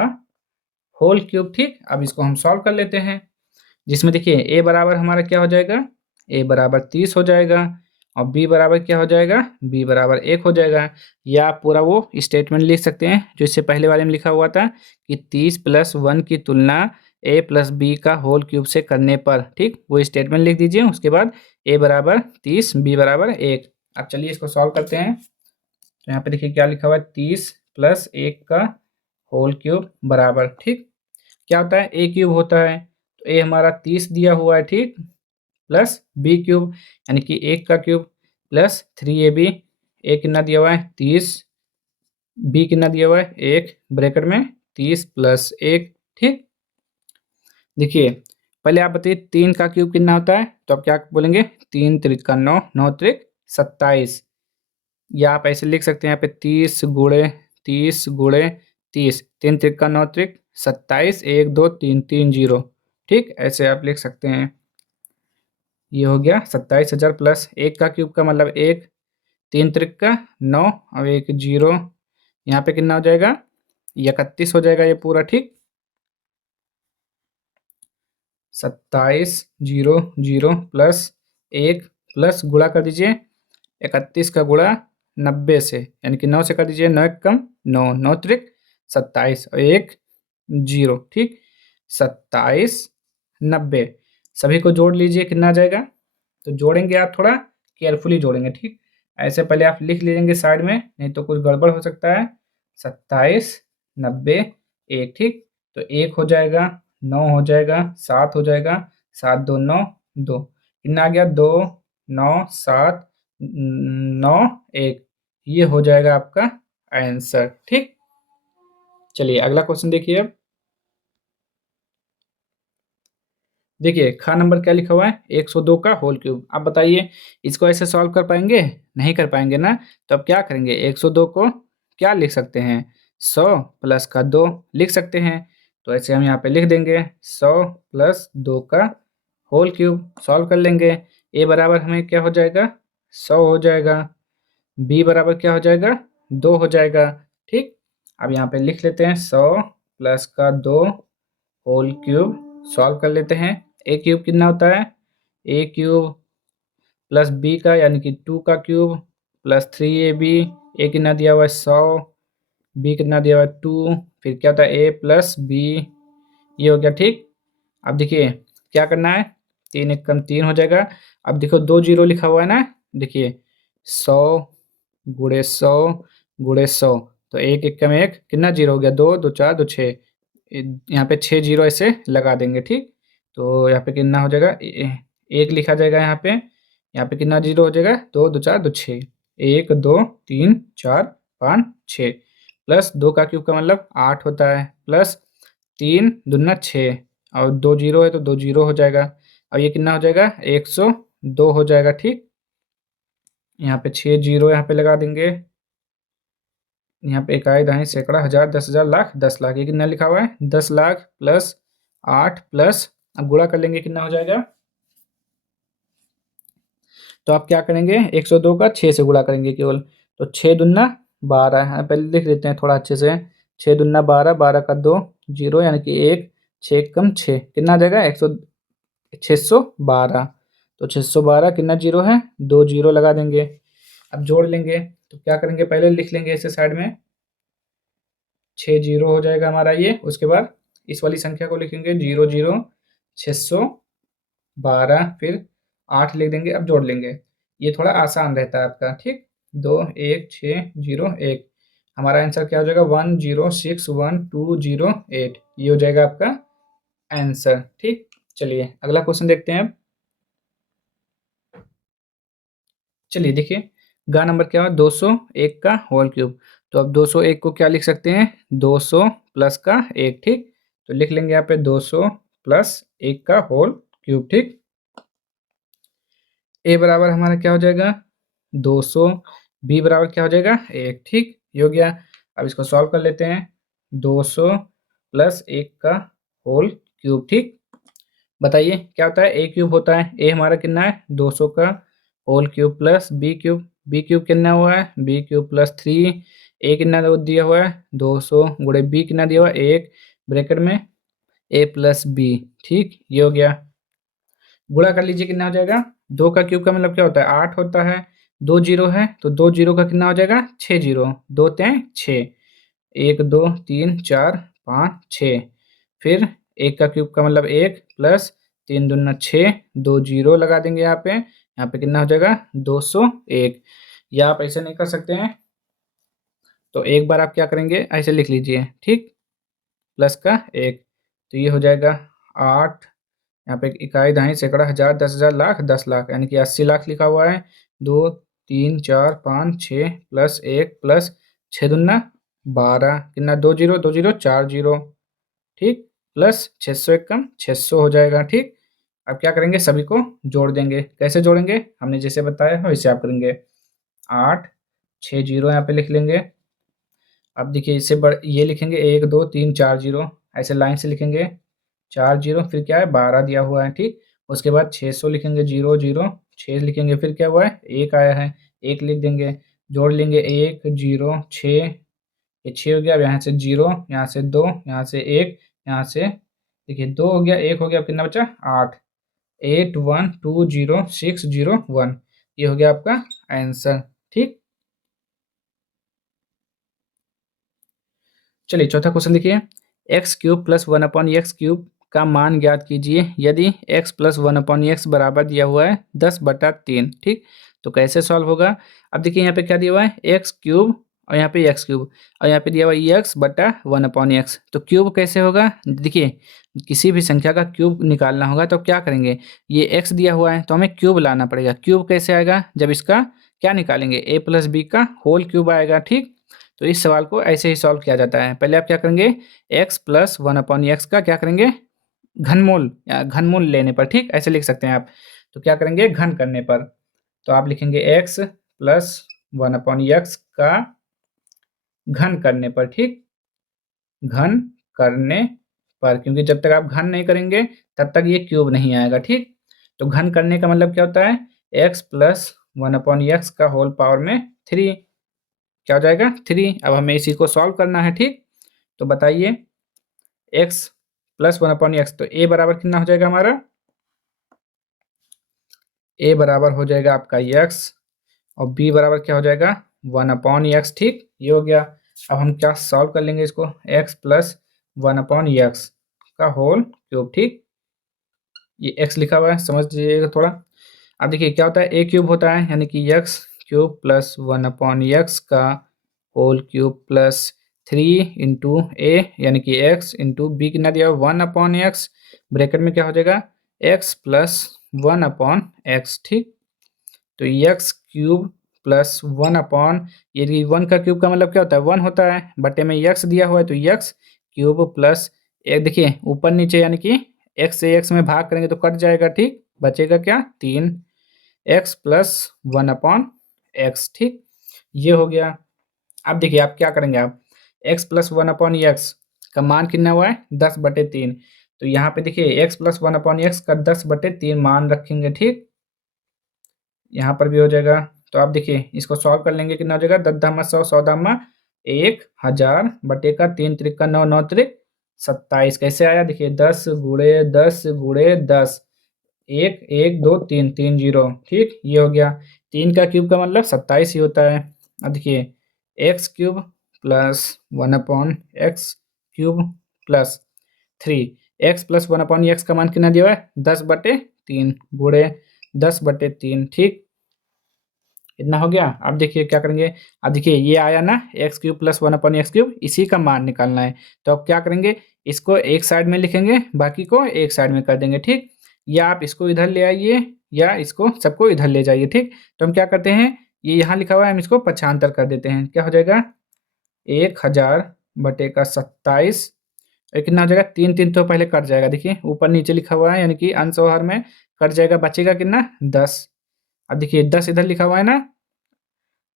होल क्यूब, ठीक। अब इसको हम सॉल्व कर लेते हैं, जिसमें देखिए a बराबर हमारा क्या हो जाएगा? a बराबर 30 हो जाएगा, और b बराबर क्या हो जाएगा? b बराबर 1 हो जाएगा। या आप पूरा वो स्टेटमेंट लिख सकते हैं जो इससे पहले वाले में लिखा हुआ था कि 30 प्लस 1 की तुलना a प्लस बी का होल क्यूब से करने पर, ठीक। वो स्टेटमेंट लिख दीजिए, उसके बाद a बराबर 30, b बराबर 1। अब चलिए इसको सॉल्व करते हैं। तो यहाँ पे देखिए क्या लिखा हुआ है? 30 प्लस 1 का होल क्यूब बराबर, ठीक। क्या होता है? a क्यूब होता है, तो a हमारा 30 दिया हुआ है, ठीक, प्लस बी क्यूब यानी कि 1 का क्यूब प्लस 3ab। a कितना दिया हुआ है? 30, b कितना दिया हुआ है? 1, ब्रैकेट में 30 प्लस 1, ठीक। देखिए पहले आप बताइए 3 का क्यूब कितना होता है? तो आप क्या बोलेंगे? 3 त्रिक का 9, 9 त्रिक 27। या आप ऐसे लिख सकते हैं यहाँ पे 30 गुणे 30, 3 त्रिक का 9 त्रिक 27, 1 2 3 3 0, ठीक। ऐसे आप लिख सकते हैं। ये हो गया 27,000 प्लस 1 का क्यूब का मतलब 1, 3 त्रिक का 9 और 1 0। यहाँ पे कितना हो जाएगा? 31 हो जाएगा ये पूरा, ठीक। 27,000 प्लस 1 प्लस गुणा कर दीजिए 31 का गुणा 90 से, यानी कि 9 से कर दीजिए, 9 एक कम 9, 9 त्रिक 27 और 1 0, ठीक। 27, 90 सभी को जोड़ लीजिए, कितना आ जाएगा? तो जोड़ेंगे आप थोड़ा केयरफुली जोड़ेंगे, ठीक। ऐसे पहले आप लिख लीजिएंगे साइड में, नहीं तो कुछ गड़बड़ हो सकता है। 27, 90, 1, ठीक। तो 1 हो जाएगा, 9 हो जाएगा, 7 हो जाएगा, 7 2 9 2, कितना आ गया? 2 9 7 9 1। ये हो जाएगा आपका आंसर, ठीक। चलिए अगला क्वेश्चन देखिए। अब देखिए खा नंबर क्या लिखा हुआ है? 102 का होल क्यूब। आप बताइए इसको ऐसे सॉल्व कर पाएंगे? नहीं कर पाएंगे ना। तो अब क्या करेंगे? 102 को क्या लिख सकते हैं? 100 प्लस का 2 लिख सकते हैं। तो ऐसे हम यहाँ पे लिख देंगे 100 प्लस 2 का होल क्यूब, सॉल्व कर लेंगे। ए बराबर हमें क्या हो जाएगा? 100 हो जाएगा। बी बराबर क्या हो जाएगा? 2 हो जाएगा, ठीक। अब यहाँ पे लिख लेते हैं 100 प्लस का 2 होल क्यूब, सॉल्व कर लेते हैं। ए क्यूब कितना होता है? ए क्यूब प्लस बी का यानी कि 2 का क्यूब प्लस 3ab। ए कितना दिया हुआ है? 100, बी कितना दिया हुआ है? 2, फिर क्या होता है? ए प्लस बी। ये हो गया, ठीक। अब देखिए क्या करना है? 3 एक कम 3 हो जाएगा। अब देखो 2 जीरो लिखा हुआ है ना, देखिए 100 गुणे 100 गुणे 100, तो 1 एक कम 1 कितना जीरो हो गया? 2 2 4 2 6। यहाँ पे 6 जीरो ऐसे लगा देंगे, ठीक। तो यहाँ पे कितना हो जाएगा? 1 लिखा जाएगा यहाँ पे। यहाँ पे कितना जीरो हो जाएगा? 2 2 4 2 6, 1 2 3 4 5 6, प्लस 2 का क्यूब का मतलब 8 होता है, प्लस 3 दूना 6 और 2 जीरो है तो 2 जीरो हो जाएगा। अब ये कितना हो जाएगा? 102 हो जाएगा, ठीक। यहाँ पे 6 जीरो यहाँ पे लगा देंगे। यहाँ पे इकाई, दहाई, सैकड़ा, हजार, 10,000, लाख, 10 लाख। ये कितना लिखा हुआ है? 10 लाख प्लस 8 प्लस, अब गुणा कर लेंगे, कितना हो जाएगा? तो आप क्या करेंगे? 102 का 6 से गुणा करेंगे केवल। तो 6 दूना 12 है, पहले लिख लेते हैं थोड़ा अच्छे से। 6 दूना 12, 12 का 2 जीरो यानी कि 1, 6 कम 6, कितना आ जाएगा? 612। तो 612 कितना जीरो है? 2 जीरो लगा देंगे। अब जोड़ लेंगे, तो क्या करेंगे? पहले लिख लेंगे ऐसे साइड में, 6 जीरो हो जाएगा हमारा ये। उसके बाद इस वाली संख्या को लिखेंगे 0 0 612, फिर 8 लिख देंगे। अब जोड़ लेंगे, ये थोड़ा आसान रहता है आपका, ठीक। 2 1 6 0 1, हमारा आंसर क्या हो जाएगा? 106128, ये हो जाएगा आपका आंसर, ठीक। चलिए अगला क्वेश्चन देखते हैं अब। चलिए देखिए गा नंबर क्या है? 201 का होल क्यूब। तो अब 201 को क्या लिख सकते हैं? 200 प्लस का 1, ठीक। तो लिख लेंगे यहाँ पे 200 प्लस 1 का होल क्यूब, ठीक। ए बराबर हमारा क्या हो जाएगा 200, बी बराबर क्या हो जाएगा 1। ठीक, ये हो गया। अब इसको सॉल्व कर लेते हैं। 200 प्लस 1 का होल क्यूब। ठीक, बताइए क्या होता है। ए क्यूब होता है, ए हमारा कितना है 200 का whole cube plus B cube, B cube कितना हुआ है बी क्यूब प्लस 3। ए कितना दिया हुआ है 200 गुणे बी कितना दिया हुआ है 1, ब्रैकेट में ए प्लस बी। ठीक, ये हो गया। गुणा कर लीजिए कितना हो जाएगा। 2 का क्यूब का मतलब क्या होता है 8 होता है। 2 जीरो है तो 2 जीरो का कितना हो जाएगा 6 जीरो, 2 तें 6, 1 2 3 4 5 6। फिर 1 का क्यूब का मतलब 1 प्लस 3 दूना 6, 2 जीरो लगा देंगे यहाँ पे कितना हो जाएगा 201। या आप ऐसे नहीं कर सकते हैं तो एक बार आप क्या करेंगे ऐसे लिख लीजिए। ठीक, प्लस का 1, तो ये हो जाएगा 8। यहाँ पे इकाई दहाई सैकड़ा हजार 10,000 लाख 10 लाख यानी कि 80 लाख लिखा हुआ है। 2 3 4 5 6 प्लस 1 प्लस 6 दूना 12, कितना 2 जीरो 2 जीरो 4 जीरो। ठीक, प्लस 600 एक कम 600 हो जाएगा। ठीक, अब क्या करेंगे सभी को जोड़ देंगे। कैसे जोड़ेंगे हमने जैसे बताया है वैसे आप करेंगे। 8 6 जीरो यहाँ पे लिख लेंगे। अब देखिए इससे ये लिखेंगे 1 2 3 4 जीरो, ऐसे लाइन से लिखेंगे 4 जीरो, फिर क्या है 12 दिया हुआ है। ठीक, उसके बाद 600 लिखेंगे 0 0 6 लिखेंगे, फिर क्या हुआ है 1 आया है 1 लिख देंगे। जोड़ लेंगे 1 0 6, ये 6 हो गया। अब यहाँ से 0, यहाँ से 2, यहाँ से 1, यहाँ से देखिए 2 हो गया 1 हो गया, अब कितना बचा 8। 8 1 2 0 6 0 1, ये हो गया आपका आंसर। ठीक, चलिए चौथा क्वेश्चन देखिए। एक्स क्यूब प्लस 1/x³ का मान ज्ञात कीजिए यदि x प्लस 1/x बराबर दिया हुआ है 10/3। ठीक, तो कैसे सॉल्व होगा। अब देखिए यहाँ पे क्या दिया हुआ है एक्स क्यूब और यहाँ पे एक्स क्यूब और यहाँ पे दिया हुआ है x/1/x। तो क्यूब कैसे होगा, देखिए किसी भी संख्या का क्यूब निकालना होगा तो क्या करेंगे, ये x दिया हुआ है तो हमें क्यूब लाना पड़ेगा। क्यूब कैसे आएगा, जब इसका क्या निकालेंगे a प्लस बी का होल क्यूब आएगा। ठीक, तो इस सवाल को ऐसे ही सॉल्व किया जाता है। पहले आप क्या करेंगे x प्लस 1/x का क्या करेंगे घनमूल या घनमूल लेने पर। ठीक, ऐसे लिख सकते हैं आप। तो क्या करेंगे घन करने पर, तो आप लिखेंगे x प्लस 1/x का घन करने पर। ठीक, घन करने पर, क्योंकि जब तक आप घन नहीं करेंगे तब तक ये क्यूब नहीं आएगा। ठीक, तो घन करने का मतलब क्या होता है x प्लस 1/x का होल पावर में 3, क्या हो जाएगा 3। अब हमें इसी को सॉल्व करना है। ठीक, तो बताइए x प्लस 1/x, तो a बराबर कितना हो जाएगा हमारा, a बराबर हो जाएगा आपका x और b बराबर क्या हो जाएगा 1/x। ठीक, ये हो गया। अब हम क्या सॉल्व कर लेंगे इसको, x प्लस 1/x का होल क्यूब। ठीक, ये x लिखा हुआ है समझ लीजिएगा थोड़ा। अब देखिए क्या होता है a क्यूब होता है यानी कि x क्यूब प्लस 1/x का होल क्यूब प्लस 3 इंटू ए यानी कि x इंटू बी कितना दिया 1/x, ब्रैकेट में क्या हो जाएगा x प्लस 1/x। ठीक, तो x क्यूब प्लस 1 ये 1 का क्यूब का मतलब क्या होता है 1 होता है, बटे में x दिया हुआ है तो x क्यूब प्लस एक, देखिए ऊपर नीचे यानी कि x से x में भाग करेंगे तो कट जाएगा। ठीक, बचेगा क्या 3 x प्लस 1/x। ठीक, ये हो गया। अब देखिए आप क्या करेंगे, आप x प्लस 1/x का मान कितना हुआ है 10/3, तो यहाँ पे देखिए x प्लस 1/x का 10/3 मान रखेंगे। ठीक, यहाँ पर भी हो जाएगा। तो आप देखिए इसको सॉल्व कर लेंगे कितना हो जाएगा 10 धामा 100 100 धामा 1000 बटे का 3 त्रिक 9 9 त्रिक 27। कैसे आया देखिए 10 गुणे 10 गुणे 10, 1 1 2 3 3 जीरो। ठीक, ये हो गया। 3 का क्यूब का मतलब 27 ही होता है। अब देखिए x cube plus 1/x cube plus 3, x plus 1/x का मान कितना दिया हुआ है 10/3 गुणे 10/3। ठीक, इतना हो गया। अब देखिए क्या करेंगे, अब देखिए ये आया ना x cube plus 1/x cube, इसी का मान निकालना है। तो अब क्या करेंगे इसको एक साइड में लिखेंगे बाकी को एक साइड में कर देंगे। ठीक, या आप इसको इधर ले आइए या इसको सबको इधर ले जाइए। ठीक, तो हम क्या करते हैं ये यहाँ लिखा हुआ है हम इसको पक्षांतर कर देते हैं। क्या हो जाएगा 1000 बटे का 27, कितना हो जाएगा 3 3 तो पहले कट जाएगा। देखिए ऊपर नीचे लिखा हुआ है यानी कि अंश और हर में कट जाएगा, बचेगा कितना 10। अब देखिए 10 इधर लिखा हुआ है ना,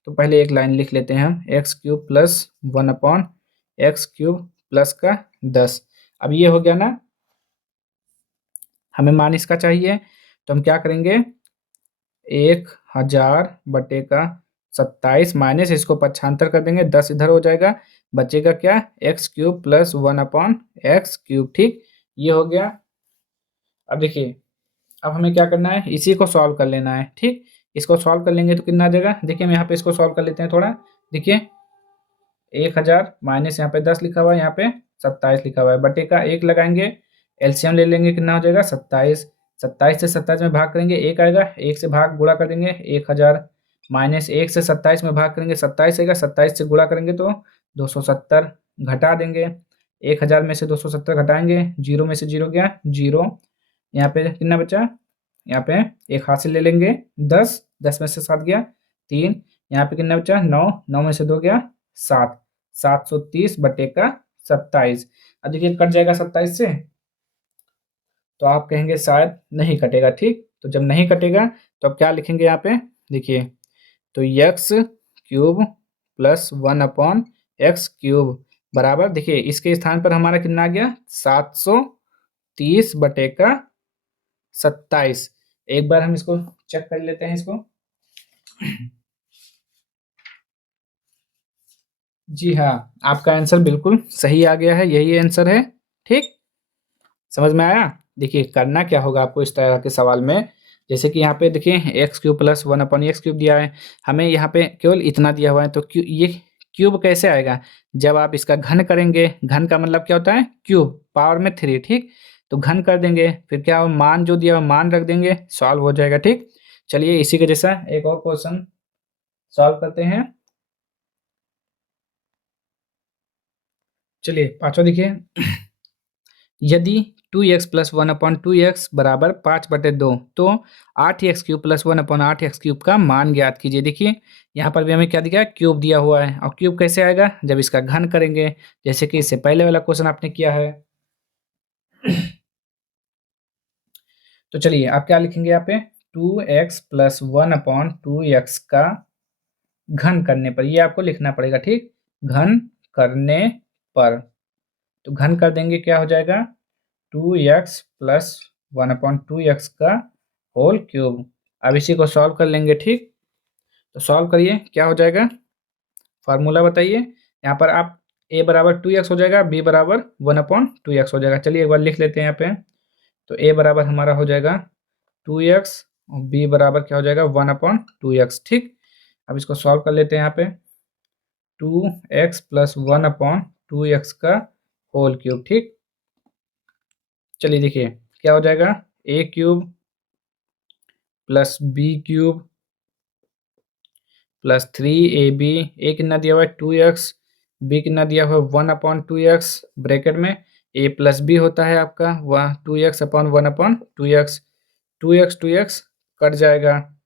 तो पहले एक लाइन लिख लेते हैं हम, x cube plus 1/x³ plus का 10। अब ये हो गया ना, हमें मान इसका चाहिए, तो हम क्या करेंगे, 1000/27 माइनस इसको पक्षांतर कर देंगे, 10 इधर हो जाएगा, बचेगा क्या, x³ प्लस 1/x³। ठीक, ये हो गया। अब देखिए, अब हमें क्या करना है, इसी को सॉल्व कर लेना है। ठीक, इसको सॉल्व कर लेंगे तो कितना आ जाएगा, देखिए हम यहाँ पे इसको सॉल्व कर लेते हैं थोड़ा। देखिए 1000 माइनस यहाँ पे 10 लिखा हुआ है, यहाँ पे 27 लिखा हुआ है, बटे का 1 लगाएंगे, एलसीएम ले लेंगे, कितना हो जाएगा 27। 27 से 27 में भाग करेंगे 1 आएगा, 1 से भाग गुणा कर देंगे 1000 माइनस 1 से 27 में भाग करेंगे 27 आएगा, 27 से गुणा करेंगे तो 270, घटा देंगे 1000 में से 270 घटाएंगे, जीरो में से जीरो गया जीरो, यहाँ पे कितना बचा, यहाँ पे एक हाथ से ले लेंगे 10, 10 में से 7 गया 3, यहाँ पे कितना बचा 9, 9 में से 2 गया 7, 730/27। अब देखिए कट जाएगा 27 से, तो आप कहेंगे शायद नहीं कटेगा। ठीक, तो जब नहीं कटेगा तो अब क्या लिखेंगे यहाँ पे, देखिए तो x³ प्लस 1/x³ बराबर, देखिए इसके स्थान पर हमारा कितना आ गया, 730/27। एक बार हम इसको चेक कर लेते हैं इसको। जी हाँ, आपका आंसर बिल्कुल सही आ गया है, यही आंसर है। ठीक, समझ में आया। देखिए करना क्या होगा आपको इस तरह के सवाल में, जैसे कि यहाँ पे देखिए x³ प्लस 1/x³ दिया है, हमें यहाँ पे केवल इतना दिया हुआ है, तो ये क्यूब कैसे आएगा, जब आप इसका घन करेंगे, घन का मतलब क्या होता है, क्यूब पावर में 3। ठीक, तो घन कर देंगे, फिर क्या हो, मान जो दिया हुआ मान रख देंगे, सॉल्व हो जाएगा। ठीक, चलिए इसी के जैसा एक और क्वेश्चन सॉल्व करते हैं। चलिए पांचवा देखिए, यदि 2x प्लस 1/2x बराबर 5/2, तो 8x³ प्लस 1/8x³ का मान ज्ञात कीजिए। देखिए यहाँ पर भी हमें क्या दिया है, क्यूब दिया हुआ है, और क्यूब कैसे आएगा, जब इसका घन करेंगे, जैसे कि इससे पहले वाला क्वेश्चन आपने किया है। तो चलिए आप क्या लिखेंगे यहाँ पे, 2x प्लस 1/2x का घन करने पर, ये आपको लिखना पड़ेगा। ठीक, घन करने पर, तो घन कर देंगे, क्या हो जाएगा, 2x प्लस 1/2x का होल क्यूब। अब इसी को सॉल्व कर लेंगे। ठीक, तो सॉल्व करिए, क्या हो जाएगा, फार्मूला बताइए। यहाँ पर आप a बराबर 2x हो जाएगा, b बराबर 1/2x हो जाएगा। चलिए एक बार लिख लेते हैं यहाँ पे, तो a बराबर हमारा हो जाएगा 2x और b बराबर क्या हो जाएगा 1/2x। ठीक, अब इसको सॉल्व कर लेते हैं यहाँ पे, 2x प्लस 1/2x का होल क्यूब। ठीक, चलिए देखिए क्या हो जाएगा, a³ plus b³ plus 3ab, ए कितना दिया हुआ है 2x, b कितना दिया हुआ है 1/2x, ब्रैकेट में a प्लस b होता है आपका 2x/1/2x, 2x कट जाएगा,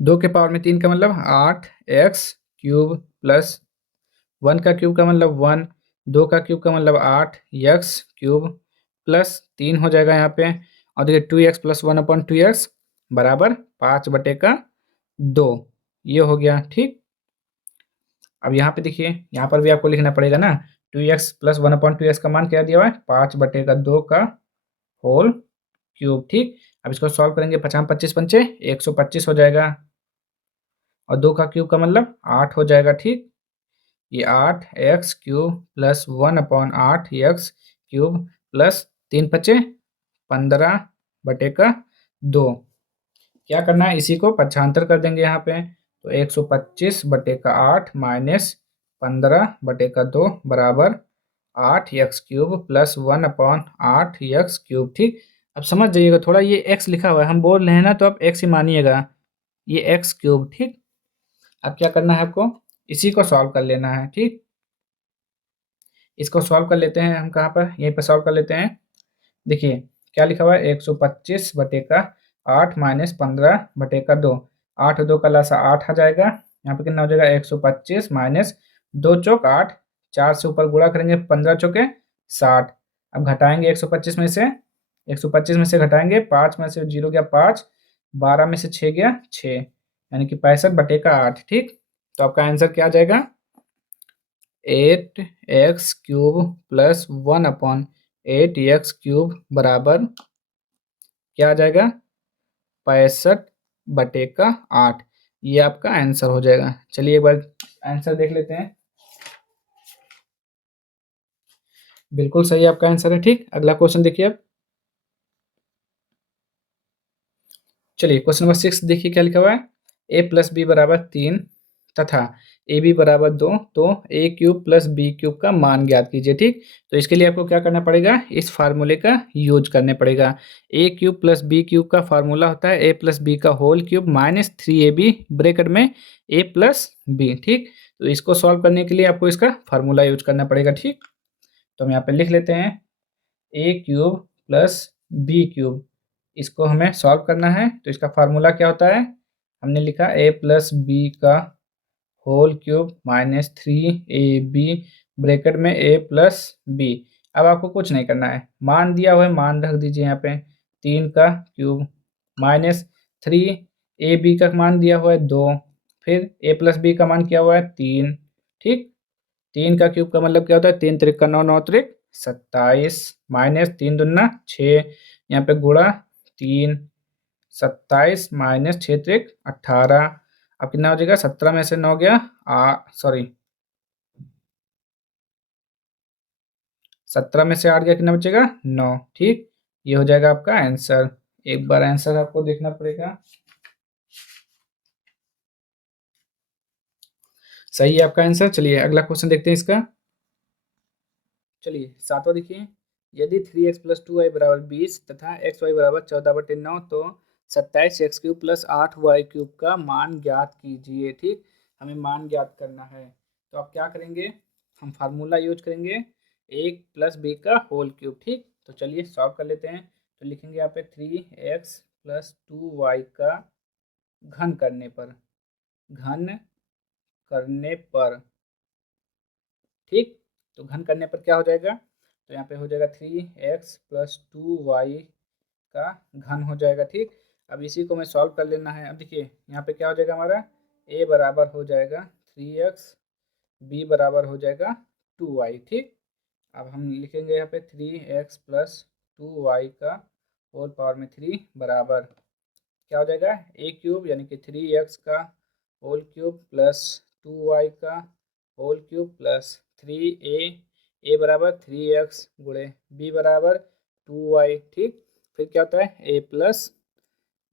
2 के पावर में 3 का मतलब 8x³ प्लस 1 का क्यूब का मतलब 1, 2 का क्यूब का मतलब 8x³ प्लस 3 हो जाएगा यहाँ पे, और देखिए 2x प्लस 1/2x बराबर 5/2, ये हो गया। ठीक, अब यहाँ पे देखिए, यहाँ पर भी आपको लिखना पड़ेगा ना, 2x प्लस 1/2x का मान क्या दिया हुआ है, 5/2 का होल क्यूब। ठीक, अब इसको सॉल्व करेंगे, 5 25 पंचे 125 हो जाएगा, और 2 का क्यूब का मतलब 8 हो जाएगा। ठीक, ये 8x³ प्लस 1/8x³ प्लस 3 × 5 = 15/2। क्या करना है, इसी को पक्षांतर कर देंगे यहाँ पे, तो 125/8 माइनस 15/2 बराबर 8x³ प्लस 1/8x³। ठीक, अब समझ जाइएगा थोड़ा, ये x लिखा हुआ है, हम बोल रहे हैं ना, तो आप x ही मानिएगा, ये x³। ठीक, अब क्या करना है आपको, इसी को सॉल्व कर लेना है। ठीक, इसको सॉल्व कर लेते हैं हम, कहाँ पर, यहीं पर सॉल्व कर लेते हैं। देखिए क्या लिखा हुआ है, 125/8 माइनस 15/2, 8 और 2 का लासा 8 आ जाएगा, यहाँ पे कितना हो जाएगा 125 माइनस 2 चौक 8, 4 से ऊपर गुणा करेंगे 15 चौके 60। अब घटाएंगे 125 में से, 125 में से घटाएंगे 5 में से 0 गया 5, 12 में से 6 गया 6, यानी कि 65/8। ठीक, तो आपका आंसर क्या आ जाएगा? 8x³ प्लस 1/8x³ बराबर क्या आ जाएगा? 65/8। ये आपका आंसर हो जाएगा। चलिए एक बार आंसर देख लेते हैं। बिल्कुल सही आपका आंसर है। ठीक, अगला क्वेश्चन देखिए आप। चलिए क्वेश्चन नंबर 6 देखिए क्या लिखा हुआ है। a+b = 3 तथा ab = 2, तो a³ प्लस b³ का मान ज्ञात कीजिए। ठीक, तो इसके लिए आपको क्या करना पड़ेगा? इस फार्मूले का यूज करने पड़ेगा। a³ प्लस b³ का फार्मूला होता है a+b² माइनस 3ab ब्रैकेट में a प्लस b। ठीक, तो इसको सॉल्व करने के लिए आपको इसका फार्मूला यूज करना पड़ेगा। ठीक, तो हम यहाँ पे लिख लेते हैं a³ प्लस b³। इसको हमें सॉल्व करना है, तो इसका फार्मूला क्या होता है? हमने लिखा a+b² माइनस 3ab ब्रैकेट में a+b। अब आपको कुछ नहीं करना है, मान दिया हुआ है, मान रख दीजिए यहाँ पे 3 का क्यूब माइनस 3ab का मान दिया हुआ है 2, फिर a+b का मान क्या हुआ है 3। ठीक, 3 का क्यूब का मतलब क्या होता है? 3 त्रिक का 9, 9 त्रिक 27 माइनस 3 दूना 6, यहाँ पे गुणा 3, 27 माइनस 6 त्रिक 18। अब कितना हो जाएगा? 17 में से 9 गया 17 में से 8 गया, कितना बचेगा? 9। ठीक, ये हो जाएगा आपका आंसर। एक बार आंसर आपको देखना पड़ेगा। सही है आपका आंसर। चलिए अगला क्वेश्चन देखते हैं इसका। चलिए 7वां देखिए। यदि 3x+2y = 20 तथा xy = 14/9, तो 27x³ प्लस 8y³ का मान ज्ञात कीजिए। ठीक, हमें मान ज्ञात करना है, तो आप क्या करेंगे? हम फार्मूला यूज करेंगे a+b²। ठीक, तो चलिए सॉल्व कर लेते हैं। तो लिखेंगे यहाँ पे 3x+2y का घन करने पर, घन करने पर। ठीक, तो घन करने पर क्या हो जाएगा? तो यहाँ पे हो जाएगा 3x+2y का घन हो जाएगा। ठीक, अब इसी को हमें सॉल्व कर लेना है। अब देखिए यहाँ पे क्या हो जाएगा हमारा? a बराबर हो जाएगा 3x, b बराबर हो जाएगा 2y। ठीक, अब हम लिखेंगे यहाँ पे 3x+2y का होल पावर में 3 बराबर क्या हो जाएगा? a³ यानी कि 3x का होल क्यूब प्लस 2y का होल क्यूब प्लस 3a बराबर 3x गुणे b बराबर 2y। ठीक, फिर क्या होता है? a प्लस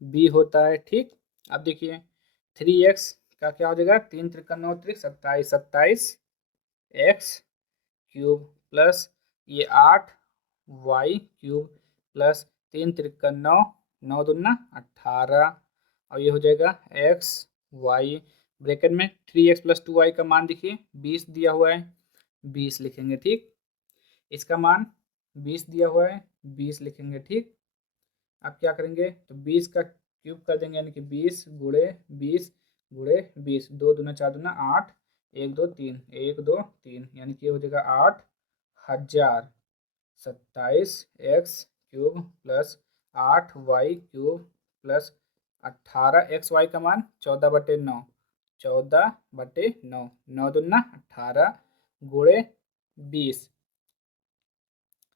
b होता है। ठीक, अब देखिए 3x का क्या हो जाएगा? 3 त्रिक का 9 त्रिक 27, 27x³ प्लस ये 8y³ प्लस 3 त्रिक का 9, 9 दूना 18, और ये हो जाएगा x y ब्रैकेट में 3x+2y का मान देखिए 20 दिया हुआ है, 20 लिखेंगे। ठीक, इसका मान 20 दिया हुआ है, 20 लिखेंगे। ठीक, अब क्या करेंगे? तो 20 का क्यूब कर देंगे, यानी कि 20 गुणे 20 गुणे 20, 2 दूना 4 दूना 8, 1 2 3, 1 2 3, यानी कि ये हो जाएगा 8000। 27x³ plus 8y³ plus 18xy का मान 14/9, 14/9, 9 दूना 18 गुणे 20,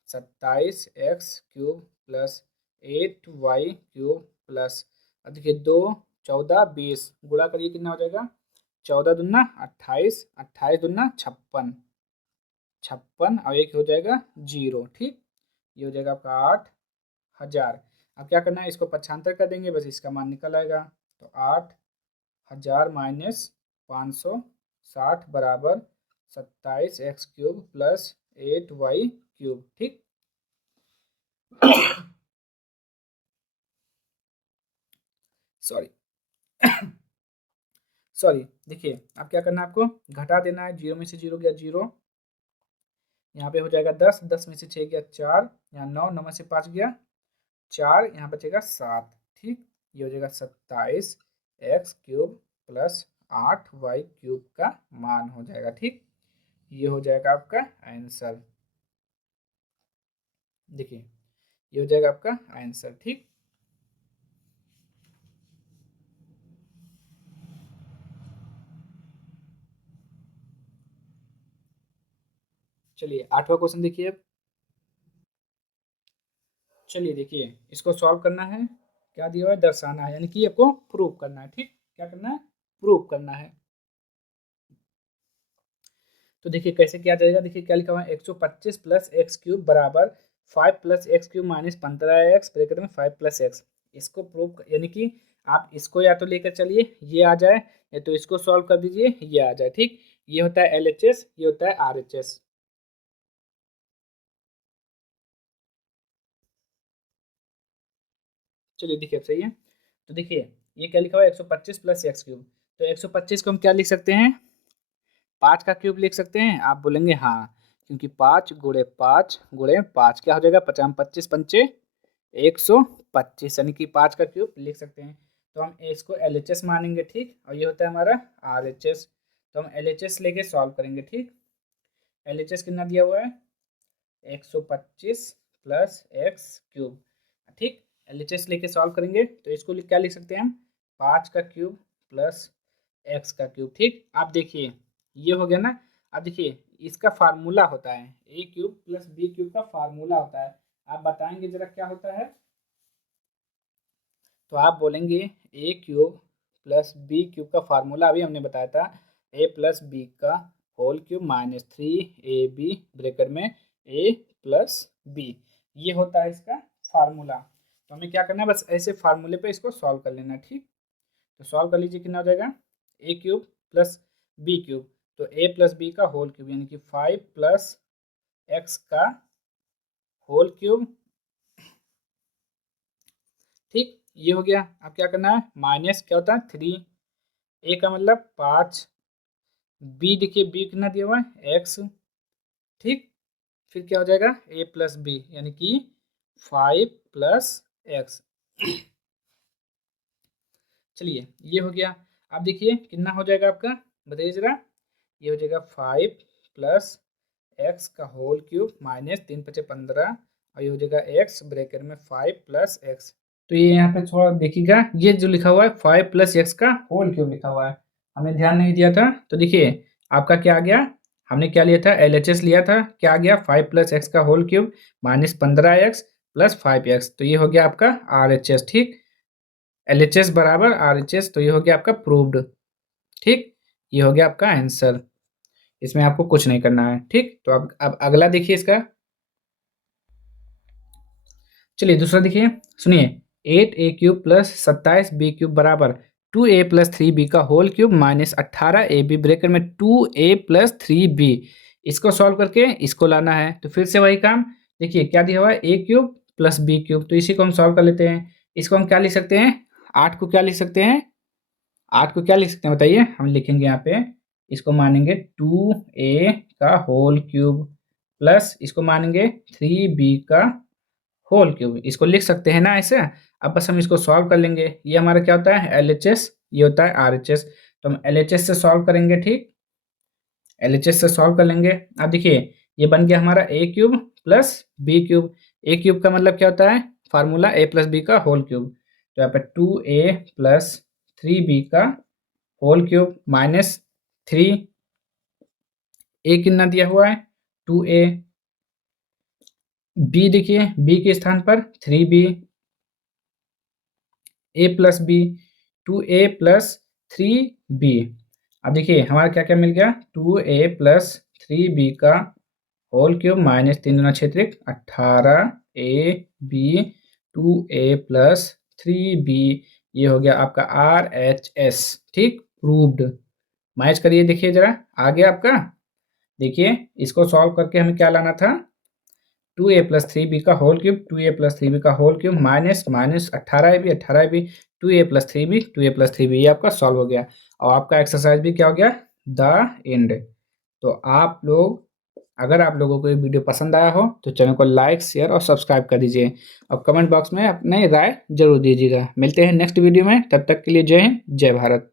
27x³ प्लस 8y³ प्लस, अब देखिए 2 14 20 गुणा करिए, कितना हो जाएगा? 14 दूना 28, 28 दूना 56, 56 और एक हो जाएगा 0। ठीक, ये हो जाएगा आपका 8000। अब क्या करना है? इसको पक्षांतर कर देंगे, बस इसका मान निकल आएगा। तो 8000 माइनस 560 बराबर 27x³ प्लस 8y³। ठीक, सॉरी सॉरी, देखिए अब क्या करना है? आपको घटा देना है। 0 में से 0 गया 0, यहाँ पे हो जाएगा 10, 10 में से 6 गया 4, यहाँ 9, 9 में से 5 गया 4, यहाँ बचेगा 7। ठीक, ये हो जाएगा 27x³ प्लस 8y³ का मान हो जाएगा। ठीक, ये हो जाएगा आपका आंसर। देखिए ये हो जाएगा आपका आंसर। ठीक, चलिए 8वां क्वेश्चन देखिए अब। चलिए देखिए, इसको सॉल्व करना है, क्या दिया हुआ है, दर्शाना है, यानी कि आपको प्रूव करना है। ठीक, क्या करना है, प्रूव करना है। तो देखिए कैसे किया जाएगा, देखिए क्या लिखा हुआ है, 125 प्लस एक्स क्यूब बराबर 5 plus x cube minus 15 x bracket में 5 प्लस एक्स। इसको प्रूव, यानी कि आप इसको या तो लेकर चलिए ये आ जाए, या तो इसको सॉल्व कर दीजिए ये आ जाए। ठीक, ये होता है LHS, ये होता है RHS। चलिए देखिए अब सही है। तो देखिए ये क्या लिखा हुआ है, 125 प्लस एक्स क्यूब। तो 125 को हम क्या लिख सकते हैं, 5 का क्यूब लिख सकते हैं। आप बोलेंगे हाँ, क्योंकि 5 गुणे 5 क्या हो जाएगा, 50 × 5 = 125, यानी कि 5 का क्यूब लिख सकते हैं। तो हम इसको LHS मानेंगे। ठीक, और ये होता है हमारा RHS। तो हम LHS लेके सॉल्व करेंगे। ठीक, LHS कितना दिया हुआ है, 125 प्लस एक्स क्यूब। ठीक, LHS लेके सॉल्व करेंगे तो इसको क्या लिख सकते हैं हम, 5 का क्यूब प्लस एक्स का क्यूब। ठीक, आप देखिए ये हो गया ना। अब देखिए इसका फार्मूला होता है A cube plus B cube का फार्मूला होता है। आप बताएंगे जरा क्या होता है, तो आप बोलेंगे A cube plus B cube का फार्मूला अभी हमने बताया था, ए प्लस बी का whole cube minus 3ab bracket में ए प्लस बी, ये होता है इसका फार्मूला। तो हमें क्या करना है, बस ऐसे फार्मूले पे इसको सॉल्व कर लेना है। ठीक, तो सॉल्व कर लीजिए, कितना हो जाएगा, ए क्यूब प्लस बी क्यूब, तो ए प्लस बी का होल क्यूब यानी कि 5 प्लस एक्स का होल क्यूब। ठीक, ये हो गया। अब क्या करना है, माइनस क्या होता है 3, ए का मतलब 5, बी देखिए बी कितना दिया हुआ है एक्स। ठीक, फिर क्या हो जाएगा ए प्लस बी यानी कि 5 प्लस एक्स। चलिए ये हो गया। अब देखिए कितना हो जाएगा आपका, बताइए जरा। ये हो जाएगा 5 प्लस एक्स का होल क्यूब माइनस 3×5 = 15, और ये हो जाएगा एक्स ब्रैकेट में 5 प्लस एक्स। तो ये यहाँ पे थोड़ा देखिएगा, ये जो लिखा हुआ है 5 प्लस एक्स का होल क्यूब लिखा हुआ है, हमने ध्यान नहीं दिया था। तो देखिए आपका क्या आ गया, हमने क्या लिया था, LHS लिया था, क्या आ गया 5 प्लस एक्स का whole cube minus 15x plus 5x, तो ये हो गया आपका RHS। ठीक, LHS बराबर RHS, तो ये हो गया आपका प्रूव्ड। ठीक, ये हो गया आपका आंसर, इसमें आपको कुछ नहीं करना है। ठीक, तो अब अगला देखिए इसका। चलिए दूसरा देखिए, सुनिए, 8a³ प्लस 27b³ बराबर 2a प्लस 3b का whole cube minus 18ab bracket में 2a प्लस 3b। इसको सॉल्व करके इसको लाना है, तो फिर से वही काम। देखिए क्या दिया हुआ है, a³ प्लस b³, तो इसी को हम सॉल्व कर लेते हैं। इसको हम क्या लिख सकते हैं, 8 को क्या लिख सकते हैं, 8 को क्या लिख सकते हैं बताइए। हम लिखेंगे यहाँ पे, इसको मानेंगे 2a का होल क्यूब प्लस इसको मानेंगे 3b का होल क्यूब, इसको लिख सकते हैं ना ऐसे। अब बस हम इसको सॉल्व कर लेंगे। ये हमारा क्या होता है LHS, ये होता है RHS। तो हम LHS से सॉल्व करेंगे। ठीक, LHS से सॉल्व कर लेंगे। अब देखिए ये बन गया हमारा a³ प्लस b³। a³ का मतलब क्या होता है, फार्मूला a प्लस बी का होल क्यूब। तो यहाँ पे 2a प्लस 3b का होल क्यूब माइनस 3, a कितना दिया हुआ है 2a, b देखिए b के स्थान पर 3b, a plus B, 2a plus 3b। अब देखिए हमारा क्या क्या मिल गया, 2a प्लस 3b का whole cube minus 3×6 = 18ab 2a plus 3b, ये हो गया आपका RHS। ठीक, प्रूव्ड। मैच करिए, देखिए जरा आ गया आपका। देखिए इसको सॉल्व करके हमें क्या लाना था, 2a प्लस 3b का whole cube, 2a plus 3b का whole cube minus minus 18ab 2a plus 3b 2a plus 3b, ये आपका सॉल्व हो गया। और आपका एक्सरसाइज भी क्या हो गया, द एंड। तो आप लोग, अगर आप लोगों को ये वीडियो पसंद आया हो तो चैनल को लाइक शेयर और सब्सक्राइब कर दीजिए, और कमेंट बॉक्स में अपनी राय जरूर दीजिएगा। मिलते हैं नेक्स्ट वीडियो में, तब तक के लिए जय हिंद जय भारत।